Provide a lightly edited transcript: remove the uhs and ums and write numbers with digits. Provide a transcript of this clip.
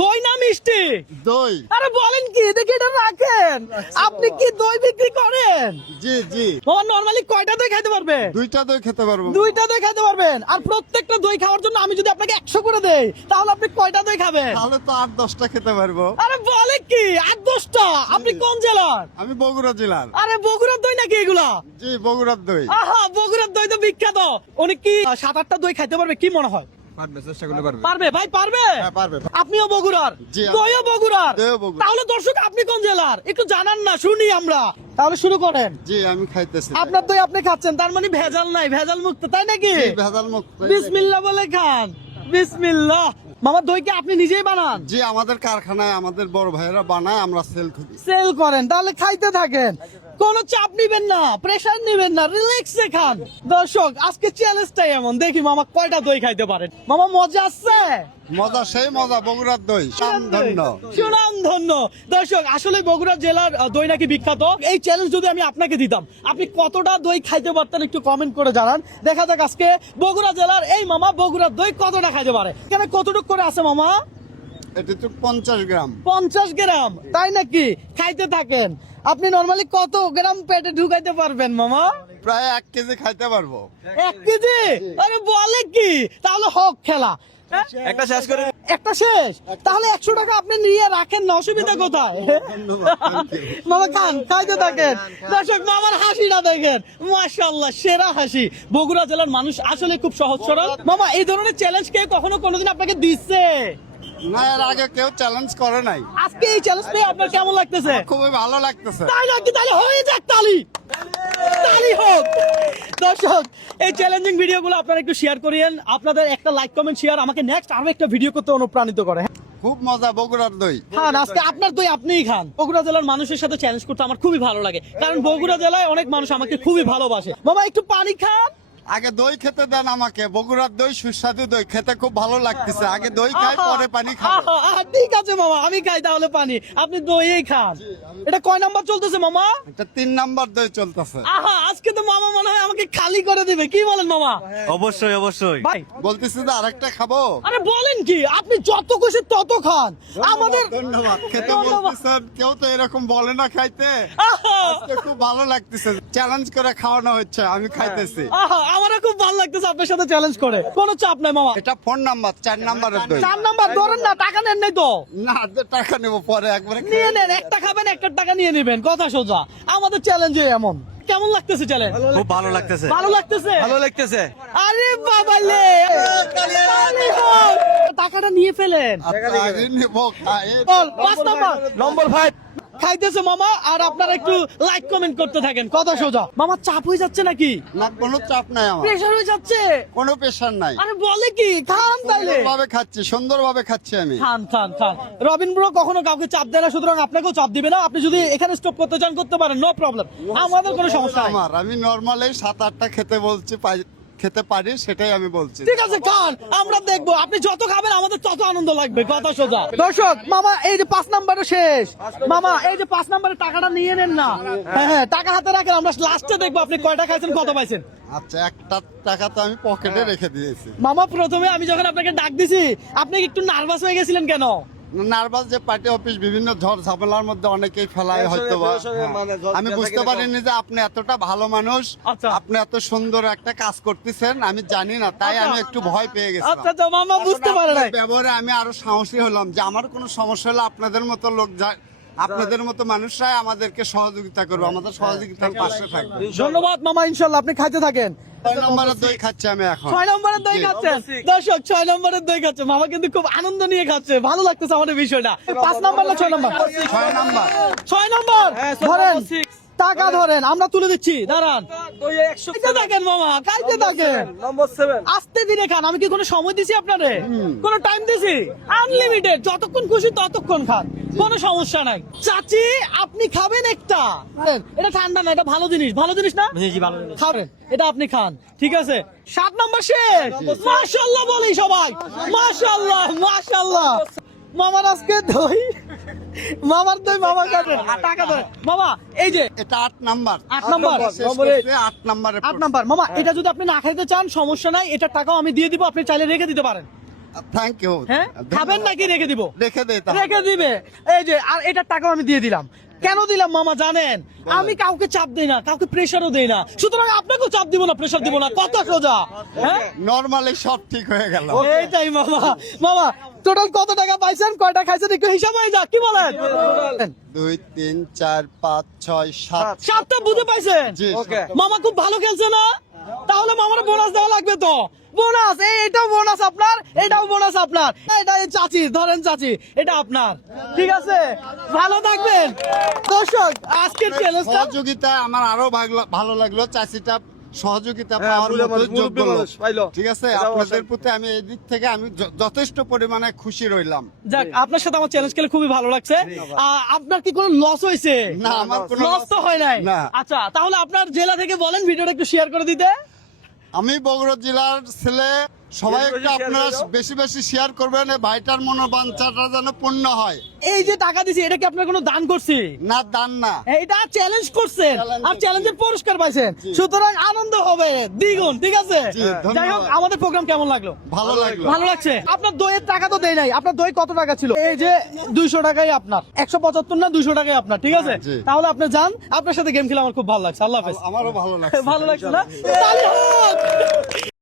দই না মিষ্টি? দই। আরে বলেন কি, দেখি এটা রাখেন। আপনি কি দই বিক্রি করেন? জি জি। মামা নরমালি কয়টা দই খাইতে পারবে? দুইটা দই খেতে পারবো। দুইটা দই খাইতে পারবেন। আর প্রত্যেকটা দই খাওয়ার জন্য আমি যদি আপনাকে 100 করে দেই, তাহলে আপনি কয়টা দই খাবেন? তাহলে তো 8-10টা খেতে পারবো। আরে বলে কি, 8-10টা? আপনি কোন জেলার? আমি বগুড়া জেলার। আরে বগুড়ার দই নাকি এগুলা? জি, বগুড়ার দই। আহা, বগুড়ার দই তো বিখ্যাত। উনি কি 7-8টা দই খাইতে পারবে কি মনে হয়? পারবে, চেষ্টা করলে পারবে। পারবে ভাই, পারবে? হ্যাঁ, পারবে। আপনিও বগুড়ার? জি, দইও বগুড়ার? দইও বগুড়ার। তাহলে দর্শক আপনি কোন জেলার একটু জানান না, শুনি আমরা। তাহলে শুরু করেন। জি, আমি খাইতেছি। আপনার দই আপনি খাচ্ছেন, তার মানে ভেজাল নাই, ভেজাল মুক্ত, তাই নাকি? জি, ভেজাল মুক্ত। বিসমিল্লাহ বলে খান। বিসমিল্লাহ। মামা দই কি আপনি নিজেই বানান? জি, আমাদের কারখানায় আমাদের বড় ভাইয়েরা বানায়, আমরা সেল করি। সেল করেন, তাহলে খাইতে থাকেন। কোনো চাপ নিবেন না, প্রেসার নিবেন না, রিল্যাক্সে খান। দর্শক আজকে চ্যালেঞ্জটাই এমন, দেখি মামা কয়টা দই খাইতে পারেন। মামা মজা আসছে? মজা, সেই মজা। বগুড়ার দই সুনামধন্য। সুনামধন্য। দর্শক আসলে বগুড়া জেলার দই নাকি বিখ্যাত। এই চ্যালেঞ্জ যদি আমি আপনাকে দিতাম, আপনি কতটা দই খাইতে পারতেন একটু কমেন্ট করে জানান। দেখা যাক আজকে বগুড়া জেলার এই মামা বগুড়ার দই কতটা খাইতে পারে। এখানে কতটুকু করে আছে মামা? এটা তো 50 গ্রাম। 50 গ্রাম, তাই নাকি? খাইতে থাকেন। আপনি নরমালি কত গ্রাম পেটে ঢুকাইতে পারবেন মামা? প্রায় 1 কেজি খাইতে পারবো। 1 কেজি? আরে বলে কি, তাহলে হোক খেলা। একটা শেষ করে একটা শেষ? তাহলে 100 টাকা আপনি নিয়ে রাখেন না, অসুবিধা কোথায়? মামা খান, খাইতে থাকেন। দর্শক মামার হাসিটা দেখেন, মাশাআল্লাহ, সেরা হাসি। বগুড়া জেলার মানুষ আসলে খুব সহজ সরল। মামা এই ধরনের চ্যালেঞ্জ কে কখনো কোনোদিন আপনাকে দিচ্ছে? না, এর আগে কেউ চ্যালেঞ্জ করে নাই। আজকে এই চ্যালেঞ্জ পেয়ে আপনার কেমন লাগতেছে? খুবই ভালো লাগতেছে। তাই নাকি? তাহলে হয়ে যাক তালি, তালি হোক। দর্শক এই চ্যালেঞ্জিং ভিডিওগুলো আপনারা একটু শেয়ার করিয়েন। আপনাদের একটা লাইক কমেন্ট শেয়ার আমাকে নেক্সট আরো একটা ভিডিও করতে অনুপ্রাণিত করে। খুব মজা বগুড়ার দই। খান, আজকে আপনার দই আপনিই খান। বগুড়া জেলার মানুষের সাথে চ্যালেঞ্জ করতে আমার খুবই ভালো লাগে, কারণ বগুড়া জেলায় অনেক মানুষ আমাকে খুবই ভালোবাসে। বাবা একটু পানি খান। আগে দই খেতে দেন আমাকে। বগুড়ার দই সুস্বাদু দই, খেতে খুব ভালো লাগতেছে। আগে দই খাই, পরে পানি খাবো। ঠিক আছে মামা, আমি খাই তাহলে পানি, আপনি দইই খান। এটা কয় নাম্বার চলতেছে মামা? এটা 3 নাম্বার দই চলতেছে। আহা, আজকে তো মামা মনে হয় আমাকে খালি করে দিবে, কি বলেন মামা? অবশ্যই অবশ্যই ভাই বলতেছি যে আরেকটা খাবো। আরে বলেন কি, আপনি যত খুশি তত খান। আমাদের ধন্যবাদ। খেতে ধন্যবাদ। বলতেছেন, কেউ তো এরকম বলে না খাইতে। আহা, আজকে খুব ভালো লাগতেছে, চ্যালেঞ্জ করে খাওয়ানো হচ্ছে, আমি খাইতেছি। আহা, আমারও খুব ভালো লাগতেছে আপনার সাথে চ্যালেঞ্জ করে। কোনো চাপ নাই মামা। এটা 4 নাম্বার, 4 নাম্বারের দই। 4 নাম্বার ধরেন না, টাকা নেন নাই তো? না, টাকা নেবো পরে, একবারে নিয়ে নেন, একটা খাবেন, একটা টাকা নিয়ে নেবেন, কথা সোজা। আমাদের চ্যালেঞ্জে এমন। কেমন লাগতেছে চ্যালেঞ্জ? খুব ভালো লাগতেছে ভালো লাগতেছে? ভালো লাগতেছে আরে বাবালে, টাকাটা নিয়ে ফেলেন। আচ্ছা, আগে নেবো, খাই। বল, 5 নাম্বার নম্বর 5 খাইতেছে মামা, আর আপনারা একটু লাইক কমেন্ট করতে থাকেন, কথা সোজা। মামা চাপ হয়ে যাচ্ছে নাকি? না, কোনো চাপ নাই আমার, প্রেশার হয়ে যাচ্ছে? কোনো প্রেশার নাই। আরে বলে কি, খান তাইলে। সুন্দরভাবে খাচ্ছি, সুন্দরভাবে খাচ্ছি আমি। খান খান খান। রবিন ব্রো কখনো কাউকে চাপ দেয় না, সুতরাং আপনাকেও চাপ দিবে না। আপনি যদি এখানে স্টপ করতে চান করতে পারেন, নো প্রবলেম, আমাদের কোনো সমস্যা নাই। আমি নরমালি 7-8টা খেতে বলছি, খেতে পারি, সেটাই আমি বলছি। ঠিক আছে খান, আমরা দেখবো। আপনি যত খাবেন আমাদের তত আনন্দ লাগবে, কথা সোজা। দর্শক মামা এই যে 5 নাম্বারও শেষ। মামা এই যে 5 নাম্বারের টাকাটা নিয়ে নেন না। হ্যাঁ হ্যাঁ, টাকা হাতে রাখেন, আমরা লাস্টে দেখবো আপনি কয়টা খাইছেন, কত পাইছেন। আচ্ছা, একটা টাকা তো আমি পকেটে রেখে দিয়েছি। মামা প্রথমে আমি যখন আপনাকে ডাক দিছি, আপনি একটু নার্ভাস হয়ে গেছিলেন কেন? নার্ভাস, যে পার্টি অফিস বিভিন্ন ঝড় ঝামেলার মধ্যে অনেকেই ফেলায় হয়তো বা। আমি বুঝতে পারিনি যে আপনি এতটা ভালো মানুষ, আচ্ছা। আপনি এত সুন্দর একটা কাজ করতেছেন, আমি জানি না, তাই আমি একটু ভয় পেয়ে গেছি। আচ্ছা আচ্ছা, মামা বুঝতে পারে নাই। ব্যবহারে আমি আরো সাহসী হলাম যে আমার কোনো সমস্যা হলে আপনাদের মতো লোক আপনাদের মতো মানুষরাই আমাদেরকে সহযোগিতা করবে, আমাদের সহযোগিতার পাশে থাকবে। ধন্যবাদ মামা, ইনশাল্লাহ আপনি খাইতে থাকেন। 6 নম্বরের দই খাচ্ছি আমি এখন। 6 নম্বরের দই জি। খাচ্ছেন দর্শক, 6 নম্বরের দই খাচ্ছে মামা, কিন্তু খুব আনন্দ নিয়ে খাচ্ছে, ভালো লাগতেছে আমাদের বিষয়টা। 5 নাম্বার না 6 নাম্বার? 6 নাম্বার। 6 নাম্বার ধরেন, টাকা ধরেন, আমরা তুলে দিচ্ছি, দাঁড়ান। খাইতে থাকেন মামা, খাইতে থাকেন। নম্বর 7 আস্তে ধীরে খান। আমি কি কোনো সময় দিছি আপনারে? কোনো টাইম দিছি? আনলিমিটেড, যতক্ষণ খুশি ততক্ষণ খান, কোনো সমস্যা নাই। চাচি আপনি খাবেন একটা? এটা ঠান্ডা না, এটা ভালো জিনিস, ভালো জিনিস না? খাবেন, এটা আপনি খান, ঠিক আছে। 7 নাম্বার শেষ। মাশাআল্লাহ বলি সবাই, মাশাআল্লাহ মাশাআল্লাহ। মামার আজকে দই, মামার দই মামা খাবেন, টাকা ধরে। মামা এই যে এটা 8 নাম্বার। 8 নাম্বার, নম্বর 8 নাম্বারে 8 নাম্বার। মামা এটা যদি আপনি না খাইতে চান সমস্যা নাই, এটার টাকাও আমি দিয়ে দিব, আপনি চাইলে রেখে দিতে পারেন। Thank you. হ্যাঁ খাবেন নাকি রেখে দিব? রেখে দে তাহলে। রেখে দিবে। এই যে আর এটার টাকাও আমি দিয়ে দিলাম। কেন দিলাম মামা জানেন? আমি কাউকে চাপ দেই না, কাউকে প্রেসারও দেই না, সুতরাং আপনাকেও চাপ দিব না, প্রেসার দিব না, কত সোজা। হ্যাঁ নরমালি সব ঠিক হয়ে গেল। এইটাই মামা। মামা টোটাল কত টাকা পাইছেন, কয়টা খাইছেন একটু হিসাব হয়ে যাক, কি বলেন? 2 3 4 5 6 7। সাতটা বুঝে পাইছেন? জি ওকে। মামা খুব ভালো খেলছে না? তাহলে মামার বোনাস দেওয়া লাগবে তো। বোনাস, এটাও বোনাস আপনার, এটাও বোনাস আপনার, এটা এই চাচি, ধরেন চাচি, এটা আপনার। ঠিক আছে, ভালো থাকবেন। দর্শক আজকের চ্যালেঞ্জটা সহযোগিতা আমার আরো ভালো লাগলো, চাচিটা সহযোগিতা হ্যাঁ, পাওয়ার মুরব্বি মতো মানুষ, যোগ্য মুরব্বি লোক। মানুষ, পাইলো। ঠিক আছে, এটা আপনাদের অবশ্যই। প্রতি আমি এই দিক থেকে আমি যথেষ্ট পরিমাণে খুশি রইলাম। যাক, আপনার সাথে আমার চ্যালেঞ্জ খেলে খুবই ভালো লাগছে। আপনার কি কোনো লস হয়েছে? না, আমার কোনো লস তো হয় নাই। না। আচ্ছা, তাহলে আপনার জেলা থেকে বলেন ভিডিওটা একটু শেয়ার করে দিতে। আমি বগুড়া জেলার ছেলে, সবাই বেশি একটু বেশি আপনারা share করো। বেশি বেশি শেয়ার করবেন, এই ভাইটার মনোবাঞ্ছাটা যেন পূর্ণ হয়। এই যে টাকা দিছি, এটা কি আপনার কোনো দান করছি? না দান না, এটা চ্যালেঞ্জ করছেন Challenge আর করছি। চ্যালেঞ্জের পুরস্কার পাইছেন, সুতরাং আনন্দ হবে দ্বিগুণ। ঠিক আছে, জি, ধন্যবাদ। যাই হোক, আমাদের প্রোগ্রাম কেমন লাগলো? ভালো লাগলো। ভালো লাগছে। আপনার দইয়ের টাকা তো দেয় নাই, আপনার দই কত টাকা ছিল? এই যে 200 টাকাই আপনার, 175 না 200 টাকাই আপনার। ঠিক আছে, জি। তাহলে আপনি যান, আপনার সাথে গেম খেলে আমার খুব ভালো লাগছে। আল্লাহ হাফেজ। আমারও ভালো লাগছে। ভালো লাগছে না? তালি হোক।